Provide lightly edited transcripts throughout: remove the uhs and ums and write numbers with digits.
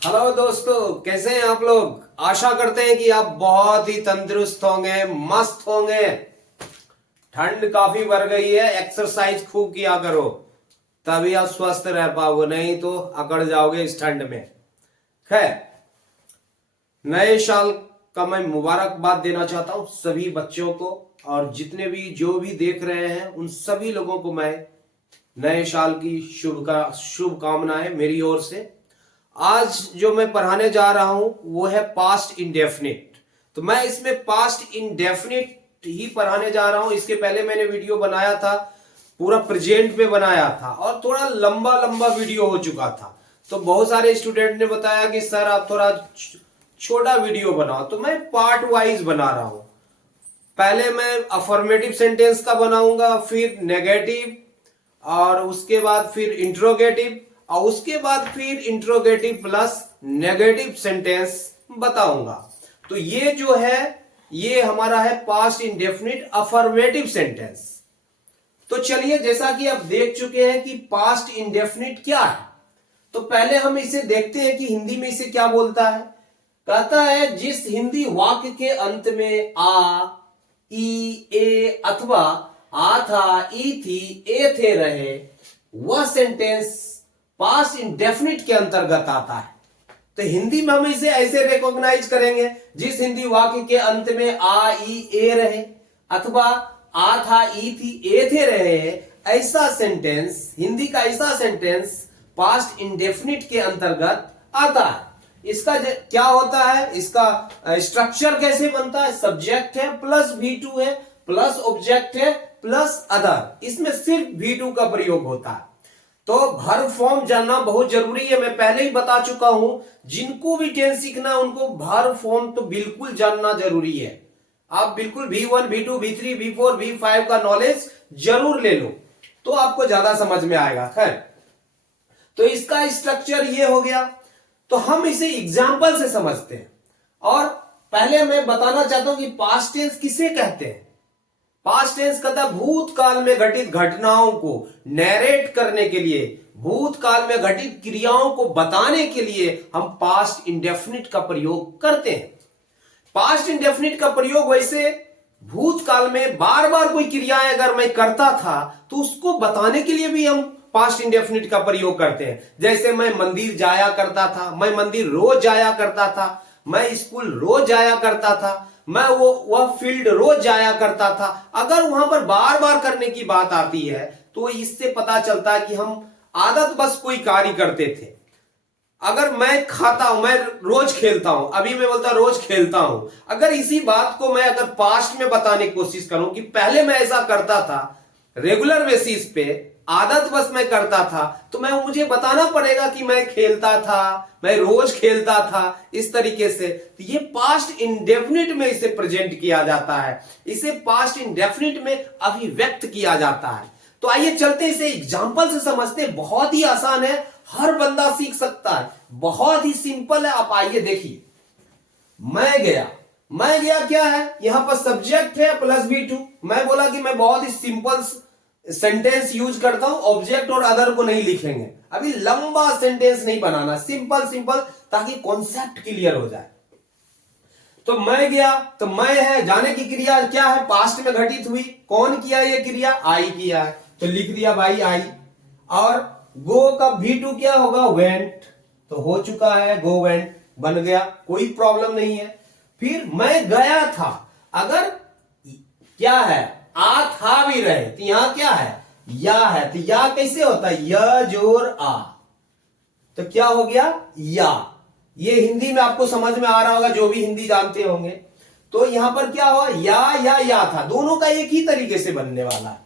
Hello दोस्तों, कैसे हैं आप लोग। आशा करते हैं कि आप बहुत ही तंदुरुस्त होंगे, मस्त होंगे। ठंड काफी बढ़ गई है, एक्सरसाइज खूब किया करो, तभी आप स्वस्थ रह पाओगे, नहीं तो अकड़ जाओगे इस ठंड में। खैर, नए साल का मैं मुबारकबाद देना चाहता हूं सभी बच्चों को, और जितने भी जो भी देख रहे हैं उन सभी लोगों को मैं नए साल की शुभकामनाएं मेरी ओर से। आज जो मैं पढ़ाने जा रहा हूं वो है पास्ट इंडेफिनिट। तो मैं इसमें पास्ट इंडेफिनिट ही पढ़ाने जा रहा हूं। इसके पहले मैंने वीडियो बनाया था, पूरा प्रेजेंट पे बनाया था, और थोड़ा लंबा लंबा वीडियो हो चुका था। तो बहुत सारे स्टूडेंट ने बताया कि सर आप थोड़ा छोटा वीडियो बनाओ, तो मैं पार्ट वाइज बना रहा हूं। पहले मैं अफर्मेटिव सेंटेंस का बनाऊंगा, फिर नेगेटिव, और उसके बाद फिर इंट्रोगेटिव, और उसके बाद फिर इंट्रोगेटिव प्लस नेगेटिव सेंटेंस बताऊंगा। तो ये जो है ये हमारा है पास्ट इंडेफिनिट अफर्मेटिव सेंटेंस। तो चलिए, जैसा कि आप देख चुके हैं कि पास्ट इंडेफिनिट क्या है, तो पहले हम इसे देखते हैं कि हिंदी में इसे क्या बोलता है। कहता है जिस हिंदी वाक्य के अंत में आ, ई, ए अथवा आ था, ई थी, ए थे रहे, वह सेंटेंस पास्ट इंडेफिनिट के अंतर्गत आता है। तो हिंदी में हम इसे ऐसे रिकॉग्नाइज करेंगे, जिस हिंदी वाक्य के अंत में आ, ई, ए रहे, अथवा आ था, ई थी, ए थे रहे, ऐसा सेंटेंस, हिंदी का ऐसा सेंटेंस पास्ट इंडेफिनिट के अंतर्गत आता है। इसका क्या होता है, इसका स्ट्रक्चर कैसे बनता है। सब्जेक्ट है प्लस V2 है, प्लस ऑब्जेक्ट है, प्लस अदर। इसमें सिर्फ V2 का प्रयोग होता है। तो वर्ब फॉर्म जानना बहुत जरूरी है, मैं पहले ही बता चुका हूं। जिनको भी टेंस सीखना है उनको वर्ब फॉर्म तो बिल्कुल जानना जरूरी है। आप बिल्कुल V1, V2, V3, V4, V5 का नॉलेज जरूर ले लो, तो आपको ज्यादा समझ में आएगा। खैर, तो इसका स्ट्रक्चर ये हो गया। तो हम इसे एग्जाम्पल से समझते हैं, और पहले मैं बताना चाहता हूं कि पास्ट टेंस किसे कहते हैं। पास्ट टेंस कहता है भूतकाल में घटित घटनाओं को नैरेट करने के लिए, भूतकाल में घटित क्रियाओं को बताने के लिए हम पास्ट इंडेफिनिट का प्रयोग करते हैं। पास्ट इंडेफिनिट का प्रयोग वैसे भूतकाल में बार बार कोई क्रियाएं अगर मैं करता था तो उसको बताने के लिए भी हम पास्ट इंडेफिनिट का प्रयोग करते हैं। जैसे मैं मंदिर जाया करता था, मैं मंदिर रोज जाया करता था, मैं स्कूल रोज जाया करता था, मैं वह फील्ड रोज जाया करता था। अगर वहां पर बार बार करने की बात आती है तो इससे पता चलता है कि हम आदत बस कोई कार्य करते थे। अगर मैं खाता हूं, मैं रोज खेलता हूं, अभी मैं बोलता रोज खेलता हूं, अगर इसी बात को मैं अगर पास्ट में बताने की कोशिश करूं कि पहले मैं ऐसा करता था, रेगुलर बेसिस पे आदत बस मैं करता था, तो मैं मुझे बताना पड़ेगा कि मैं खेलता था, मैं रोज खेलता था, इस तरीके से। तो ये पास्ट इंडेफिनिट में इसे प्रेजेंट किया जाता है, इसे पास्ट इंडेफिनिट में अभिव्यक्त किया जाता है। तो आइए चलते इसे एग्जाम्पल से समझते हैं। बहुत ही आसान है, हर बंदा सीख सकता है, बहुत ही सिंपल है। आप आइए देखिए, मैं गया, मैं गया क्या है, यहां पर सब्जेक्ट है प्लस V2। मैं बोला कि मैं बहुत ही सिंपल सेंटेंस यूज करता हूं, ऑब्जेक्ट और अदर को नहीं लिखेंगे। अभी लंबा सेंटेंस नहीं बनाना, सिंपल सिंपल, ताकि कॉन्सेप्ट क्लियर हो जाए। तो मैं गया, तो मैं है जाने की क्रिया क्या है, पास्ट में घटित हुई। कौन किया ये क्रिया, आई किया है, तो लिख दिया भाई आई। और गो का V2 क्या होगा, वेंट, तो हो चुका है गो वेंट, बन गया, कोई प्रॉब्लम नहीं है। फिर मैं गया था, अगर क्या है आ था भी रहे तो यहां क्या है, या है, तो या कैसे होता है, य जोर आ, तो क्या हो गया या। ये हिंदी में आपको समझ में आ रहा होगा, जो भी हिंदी जानते होंगे। तो यहां पर क्या हुआ, या था, दोनों का एक ही तरीके से बनने वाला है,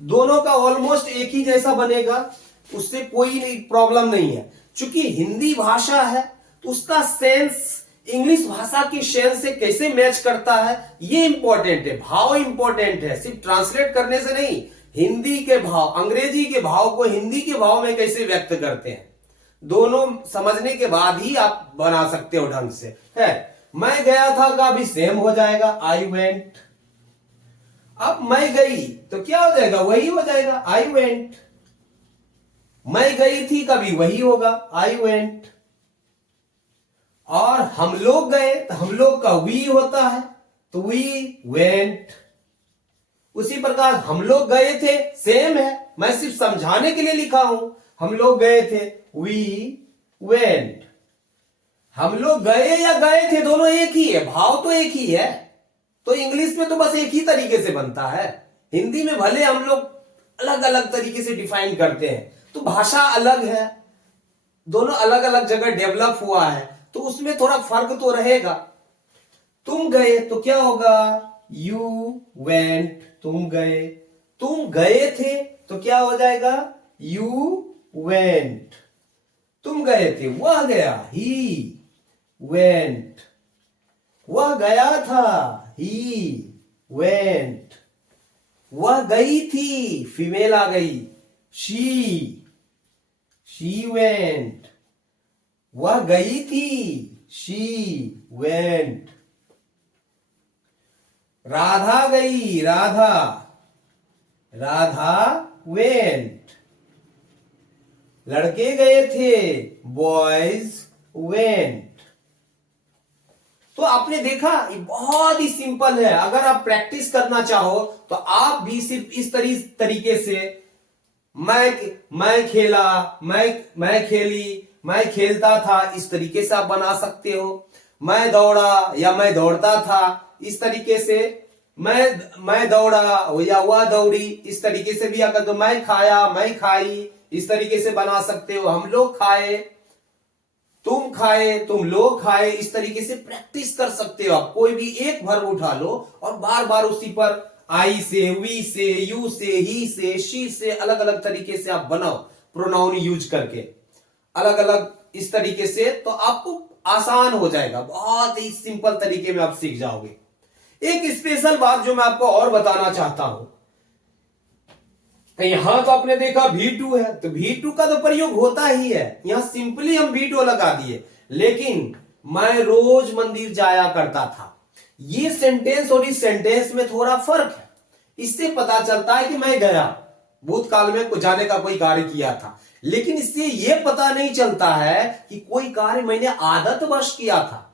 दोनों का ऑलमोस्ट एक ही जैसा बनेगा, उससे कोई प्रॉब्लम नहीं है। चूंकि हिंदी भाषा है तो उसका सेंस इंग्लिश भाषा की सेंस से कैसे मैच करता है ये इंपॉर्टेंट है, भाव इंपॉर्टेंट है। सिर्फ ट्रांसलेट करने से नहीं, हिंदी के भाव अंग्रेजी के भाव को हिंदी के भाव में कैसे व्यक्त करते हैं, दोनों समझने के बाद ही आप बना सकते हो ढंग से। है मैं गया था का भी सेम हो जाएगा, आई वेंट। अब मैं गई तो क्या हो जाएगा, वही हो जाएगा, आई वेंट। मैं गई थी कभी वही होगा, आई वेंट। और हम लोग गए तो हम लोग का वी होता है, तो वी वेंट। उसी प्रकार हम लोग गए थे, सेम है, मैं सिर्फ समझाने के लिए लिखा हूं। हम लोग गए थे, वी वेंट। हम लोग गए या गए थे दोनों एक ही है, भाव तो एक ही है। तो इंग्लिश में तो बस एक ही तरीके से बनता है, हिंदी में भले हम लोग अलग अलग तरीके से डिफाइन करते हैं, तो भाषा अलग है, दोनों अलग अलग जगह डेवलप हुआ है, तो उसमें थोड़ा फर्क तो रहेगा। तुम गए तो क्या होगा, यू वेंट, तुम गए। तुम गए थे तो क्या हो जाएगा, यू वेंट। तुम गए थे, वह गया, ही वेंट। वह गया था, ही वेंट। वह गई थी, फीमेल आ गई, शी वेंट। वह गई थी, शी वेंट। राधा गई, राधा वेंट। लड़के गए थे, बॉयज वेंट। तो आपने देखा, ये बहुत ही सिंपल है। अगर आप प्रैक्टिस करना चाहो तो आप भी सिर्फ इस तरीके से मैं खेला, मैं खेली, मैं खेलता था, इस तरीके से आप बना सकते हो। मैं दौड़ा या मैं दौड़ता था, इस तरीके से। मैं दौड़ा या वह दौड़ी, इस तरीके से भी अगर, तो मैं खाया, मैं खाई, इस तरीके से बना सकते हो। हम लोग खाए, तुम खाए, तुम लोग खाए, इस तरीके से प्रैक्टिस कर सकते हो। आप कोई भी एक वर्ब उठा लो और बार बार उसी पर आई से, वी से, यू से, ही से, शी से, अलग अलग तरीके से आप बनाओ, प्रोनाउन यूज करके अलग अलग इस तरीके से, तो आपको आसान हो जाएगा। बहुत ही सिंपल तरीके में आप सीख जाओगे। एक स्पेशल बात जो मैं आपको और बताना चाहता हूं, यहां तो आपने देखा V2 है, तो V2 का तो प्रयोग होता ही है, यहां सिंपली हम V2 लगा दिए। लेकिन मैं रोज मंदिर जाया करता था, ये सेंटेंस और इस सेंटेंस में थोड़ा फर्क है। इससे पता चलता है कि मैं गया, भूतकाल में जाने का कोई कार्य किया था, लेकिन इससे यह पता नहीं चलता है कि कोई कार्य मैंने आदतवश किया था।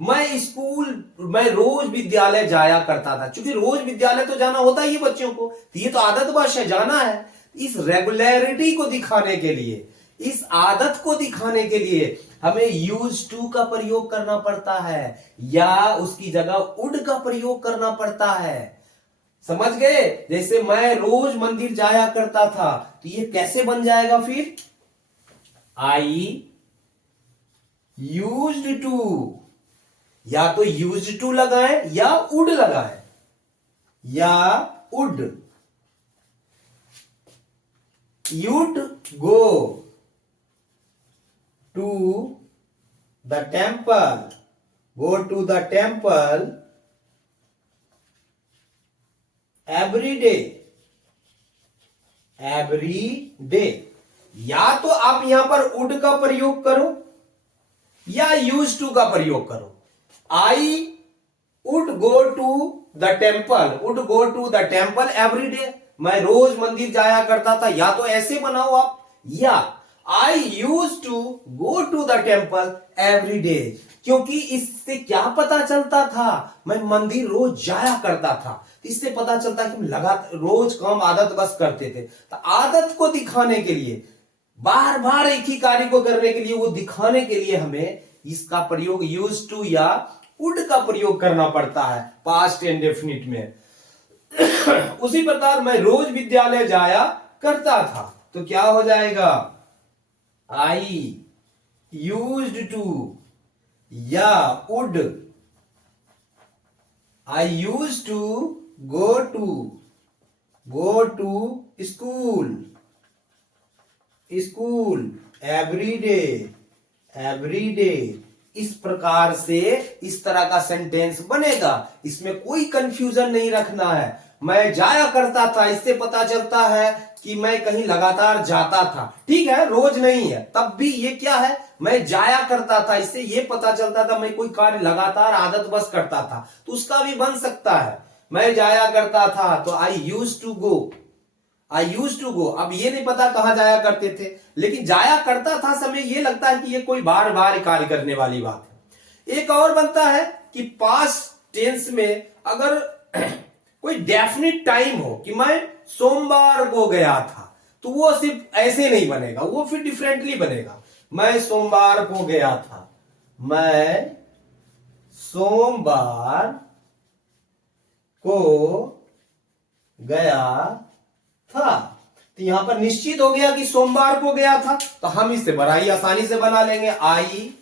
मैं रोज विद्यालय जाया करता था, क्योंकि रोज विद्यालय तो जाना होता ही है बच्चों को, तो ये तो आदतवश है, जाना है। इस रेगुलरिटी को दिखाने के लिए, इस आदत को दिखाने के लिए हमें यूज टू का प्रयोग करना पड़ता है, या उसकी जगह वुड का प्रयोग करना पड़ता है। समझ गए? जैसे मैं रोज मंदिर जाया करता था, तो ये कैसे बन जाएगा फिर, आई यूज्ड टू। या तो यूज टू लगाएं या वुड लगाएं, या would. You'd go to the temple, go to the temple every day, या तो आप यहां पर वुड का प्रयोग करो या यूज टू का प्रयोग करो। I would go to the temple every day, मैं रोज मंदिर जाया करता था, या तो ऐसे बनाओ आप, या I use to go to the temple every day. क्योंकि इससे क्या पता चलता था, मैं मंदिर रोज जाया करता था, इससे पता चलता है कि लगातार रोज काम आदत बस करते थे। तो आदत को दिखाने के लिए, बार बार एक ही कार्य को करने के लिए, वो दिखाने के लिए हमें इसका प्रयोग यूज टू या वुड का प्रयोग करना पड़ता है पास्ट इंडेफिनिट में। उसी प्रकार मैं रोज विद्यालय जाया करता था, तो क्या हो जाएगा, आई यूज्ड टू या would. I use to go to school every day. इस प्रकार से इस तरह का सेंटेंस बनेगा, इसमें कोई कंफ्यूजन नहीं रखना है। मैं जाया करता था, इससे पता चलता है कि मैं कहीं लगातार जाता था, ठीक है, रोज नहीं है, तब भी ये क्या है, मैं जाया करता था, इससे ये पता चलता था मैं कोई कार्य लगातार आदत बस करता था, तो उसका भी बन सकता है। मैं जाया करता था, तो आई यूज टू गो। अब ये नहीं पता कहां जाया करते थे, लेकिन जाया करता था समय ये लगता है कि ये कोई बार बार कार्य करने वाली बात है। एक और बनता है कि पास्ट टेंस में अगर कोई डेफिनिट टाइम हो कि मैं सोमवार को गया था, तो वो सिर्फ ऐसे नहीं बनेगा, वो फिर डिफरेंटली बनेगा। मैं सोमवार को गया था, मैं सोमवार को गया था। तो यहां पर निश्चित हो गया कि सोमवार को गया था, तो हम इसे बड़ा ही आसानी से बना लेंगे। आई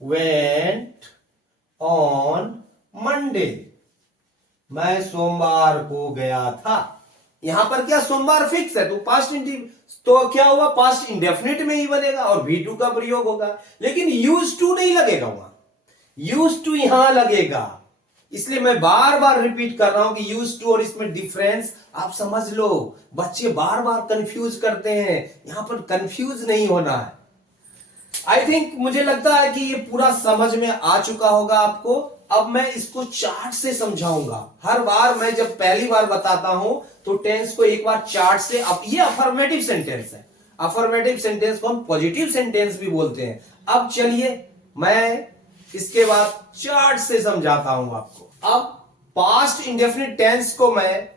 वेंट ऑन मंडे, मैं सोमवार को गया था। यहां पर क्या सोमवार फिक्स है, तो पास्ट तो क्या हुआ, पास्ट इंडेफिनिट में ही बनेगा और V2 का प्रयोग होगा। लेकिन यूज टू नहीं लगेगा, वहां यूज टू यहां लगेगा। इसलिए मैं बार बार रिपीट कर रहा हूं कि यूज टू और इसमें डिफरेंस आप समझ लो। बच्चे बार बार कंफ्यूज करते हैं, यहां पर कंफ्यूज नहीं होना है। आई थिंक, मुझे लगता है कि ये पूरा समझ में आ चुका होगा आपको। अब मैं इसको चार्ट से समझाऊंगा। हर बार मैं जब पहली बार बताता हूं तो टेंस को एक बार चार्ट से, अब ये अफर्मेटिव सेंटेंस है, अफर्मेटिव सेंटेंस को हम पॉजिटिव सेंटेंस भी बोलते हैं। अब चलिए मैं इसके बाद चार्ट से समझाता हूं आपको। अब पास्ट इंडेफिनिट टेंस को मैं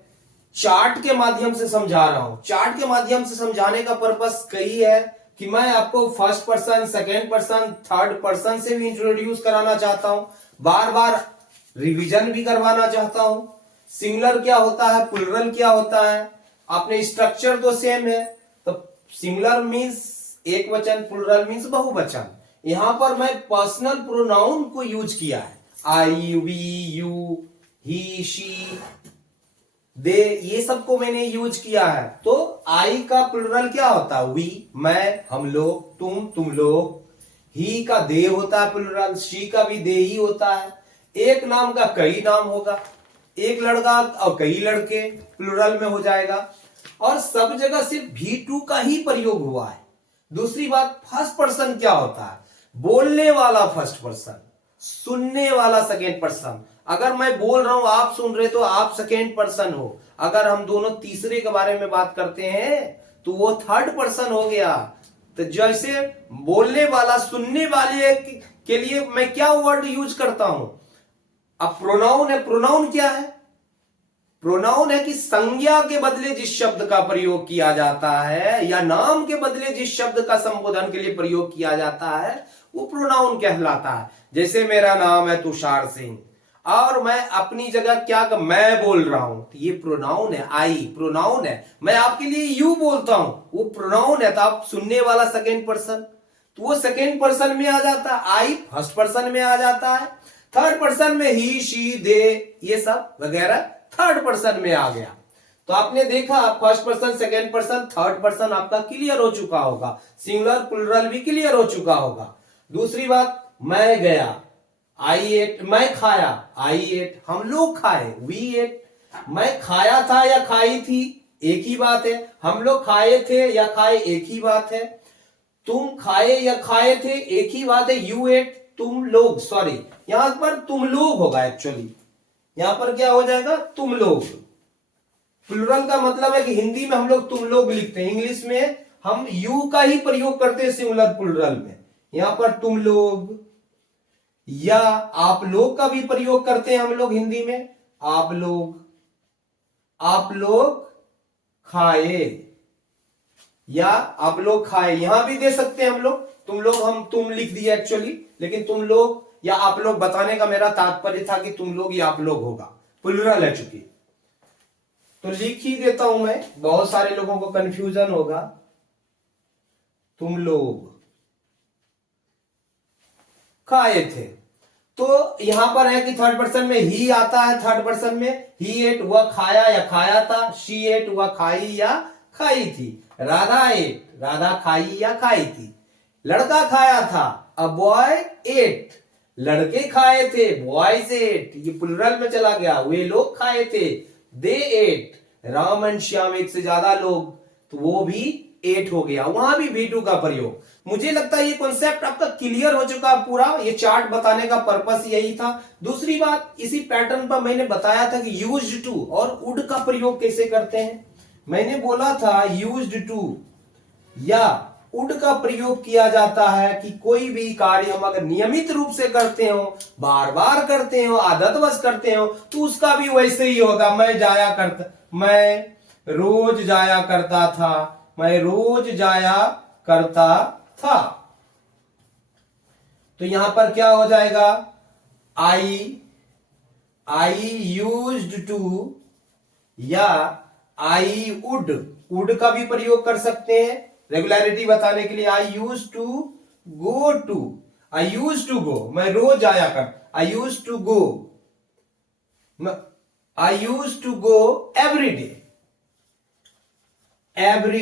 चार्ट के माध्यम से समझा रहा हूं। चार्ट के माध्यम से समझाने का पर्पस कई है कि मैं आपको first person, second person, third person से भी इंट्रोड्यूस कराना चाहता हूं, बार बार रिवीजन भी करवाना चाहता हूं। सिंगुलर क्या होता है, प्लुरल क्या होता है, आपने स्ट्रक्चर तो सेम है। तो सिंगुलर मीन्स एक वचन, प्लुरल मीन्स बहुवचन। यहां पर मैं पर्सनल प्रोनाउन को यूज किया है, आई, वी, यू, ही, शी, दे, ये सबको मैंने यूज किया है। तो आई का प्लुरल क्या होता है, वी, मैं, हम लोग, तुम लोग। ही का दे होता है प्लुरल, शी का भी दे ही होता है। एक नाम का कई नाम होगा, एक लड़का और कई लड़के प्लुरल में हो जाएगा। और सब जगह सिर्फ V2 का ही प्रयोग हुआ है। दूसरी बात, फर्स्ट पर्सन क्या होता है, बोलने वाला फर्स्ट पर्सन, सुनने वाला सेकेंड पर्सन। अगर मैं बोल रहा हूं, आप सुन रहे, तो आप सेकेंड पर्सन हो। अगर हम दोनों तीसरे के बारे में बात करते हैं तो वो थर्ड पर्सन हो गया। तो जैसे बोलने वाला, सुनने वाले के लिए मैं क्या वर्ड यूज करता हूं, अब प्रोनाउन है। प्रोनाउन क्या है, प्रोनाउन है कि संज्ञा के बदले जिस शब्द का प्रयोग किया जाता है या नाम के बदले जिस शब्द का संबोधन के लिए प्रयोग किया जाता है वो प्रोनाउन कहलाता है। जैसे मेरा नाम है तुषार सिंह और मैं अपनी जगह क्या मैं बोल रहा हूं, तो ये प्रोनाउन है, आई प्रोनाउन है। मैं आपके लिए यू बोलता हूं, वो प्रोनाउन है। तो आप सुनने वाला सेकेंड पर्सन, तो वो सेकेंड पर्सन में आ जाता है। आई फर्स्ट पर्सन में आ जाता है। थर्ड पर्सन में ही, शी, दे, ये सब वगैरह थर्ड पर्सन में आ गया। तो आपने देखा first person, second person, third person आपका क्लियर हो चुका होगा। सिंगुलर प्लुरल भी क्लियर हो चुका होगा। दूसरी बात, मैं गया, आई एट, मैं खाया, आई एट, हम लोग खाए, वी एट। मैं खाया था या खाई थी, एक ही बात है। हम लोग खाए थे या खाए, एक ही बात है। तुम खाए या खाए थे, एक ही बात है। यू एट, तुम लोग, सॉरी यहां पर तुम लोग होगा एक्चुअली। यहां पर क्या हो जाएगा, तुम लोग। प्लुरल का मतलब है कि हिंदी में हम लोग तुम लोग लिखते हैं, इंग्लिश में हम यू का ही प्रयोग करते हैं सिंगुलर प्लुरल में। यहां पर तुम लोग या आप लोग का भी प्रयोग करते हैं हम लोग हिंदी में, आप लोग खाए या आप लोग खाए, यहां भी दे सकते हैं हम लोग। तुम लोग, हम तुम लिख दिए एक्चुअली, लेकिन तुम लोग या आप लोग बताने का मेरा तात्पर्य था कि तुम लोग या आप लोग होगा, प्लुरल है चूंकि। तो लिख ही देता हूं मैं, बहुत सारे लोगों को कंफ्यूजन होगा। तुम लोग खाए थे, तो यहां पर है कि थर्ड पर्सन में ही आता है। थर्ड पर्सन में ही एट, वह खाया या खाया था। शी एट, वह खाई या खाई थी। राधा एट, राधा खाई या खाई थी। लड़का खाया था, अ बॉय एट, लड़के खाए थे, बॉयज एट। ये प्लुरल में चला गया, वे लोग खाए थे, दे एट। राम एंड श्याम, एक से ज्यादा लोग, तो वो भी एट हो गया, वहां भी V2 का प्रयोग। मुझे लगता है ये कॉन्सेप्ट आपका क्लियर हो चुका पूरा। ये चार्ट बताने का पर्पस यही था। दूसरी बात, इसी पैटर्न पर मैंने बताया था कि यूज्ड टू और वुड का प्रयोग कैसे करते हैं। मैंने बोला था यूज्ड टू या वुड का प्रयोग किया जाता है कि कोई भी कार्य हम अगर नियमित रूप से करते हो, बार बार करते हो, आदतवश करते हो, तो उसका भी वैसे ही होगा। मैं रोज जाया करता था, मैं रोज जाया करता था। तो यहां पर क्या हो जाएगा, आई यूज्ड टू या आई वुड का भी प्रयोग कर सकते हैं रेगुलरिटी बताने के लिए। आई यूज टू गो, मैं रोज जाया कर, I use to go every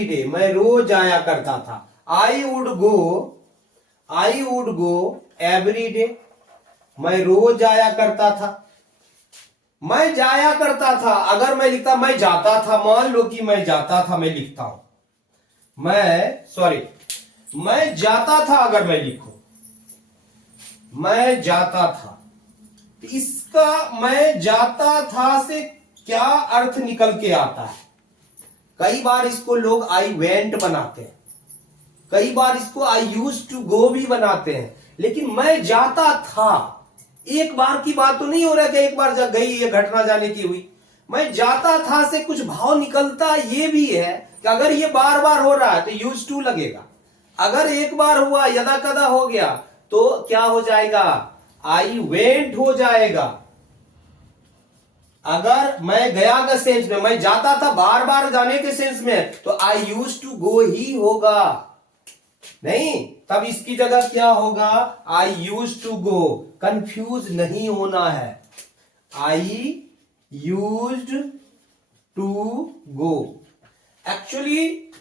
day, मैं रोज जाया करता था। I would go every day, मैं रोज जाया करता था। मैं जाया करता था, अगर मैं लिखता मैं जाता था, मान लो कि मैं जाता था, मैं लिखता हूं मैं जाता था, अगर मैं लिखूं मैं जाता था, तो इसका मैं जाता था से क्या अर्थ निकल के आता है। कई बार इसको लोग आई वेंट बनाते हैं, कई बार इसको आई यूज टू गो भी बनाते हैं, लेकिन मैं जाता था, एक बार की बात तो नहीं हो रहा कि एक बार जब गई ये घटना जाने की हुई। मैं जाता था से कुछ भाव निकलता ये भी है कि अगर ये बार बार हो रहा है तो यूज टू लगेगा, अगर एक बार हुआ यदा कदा हो गया तो क्या हो जाएगा, आई वेंट हो जाएगा। अगर मैं गया के सेंस में, मैं जाता था बार बार जाने के सेंस में, तो आई यूज टू गो ही होगा, नहीं, तब इसकी जगह क्या होगा, I use to go. Confuse नहीं होना है, I used to go. Actually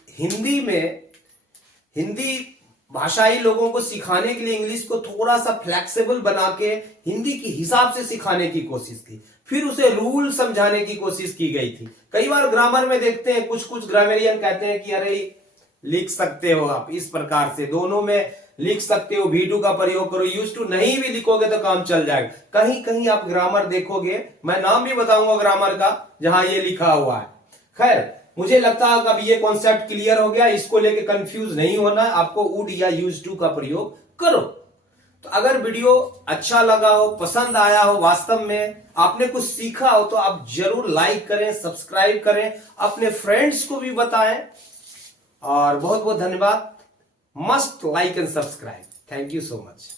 Hindi भाषाई लोगों को सिखाने के लिए इंग्लिश को थोड़ा सा फ्लेक्सिबल बना के हिंदी के हिसाब से सिखाने की कोशिश की, फिर उसे रूल समझाने की कोशिश की गई थी। कई बार ग्रामर में देखते हैं कुछ ग्रामरियन कहते हैं कि अरे लिख सकते हो आप इस प्रकार से, दोनों में लिख सकते हो, V2 का प्रयोग करो, यूज टू नहीं भी लिखोगे तो काम चल जाएगा। कहीं कहीं आप ग्रामर देखोगे, मैं नाम भी बताऊंगा ग्रामर का जहां ये लिखा हुआ है। खैर, मुझे लगता है कि अब ये कॉन्सेप्ट क्लियर हो गया, इसको लेके कंफ्यूज नहीं होना है, आपको वुड या यूज टू का प्रयोग करो। तो अगर वीडियो अच्छा लगा हो, पसंद आया हो, वास्तव में आपने कुछ सीखा हो, तो आप जरूर लाइक करें, सब्सक्राइब करें, अपने फ्रेंड्स को भी बताएं, और बहुत बहुत धन्यवाद। Must like and subscribe. Thank you so much.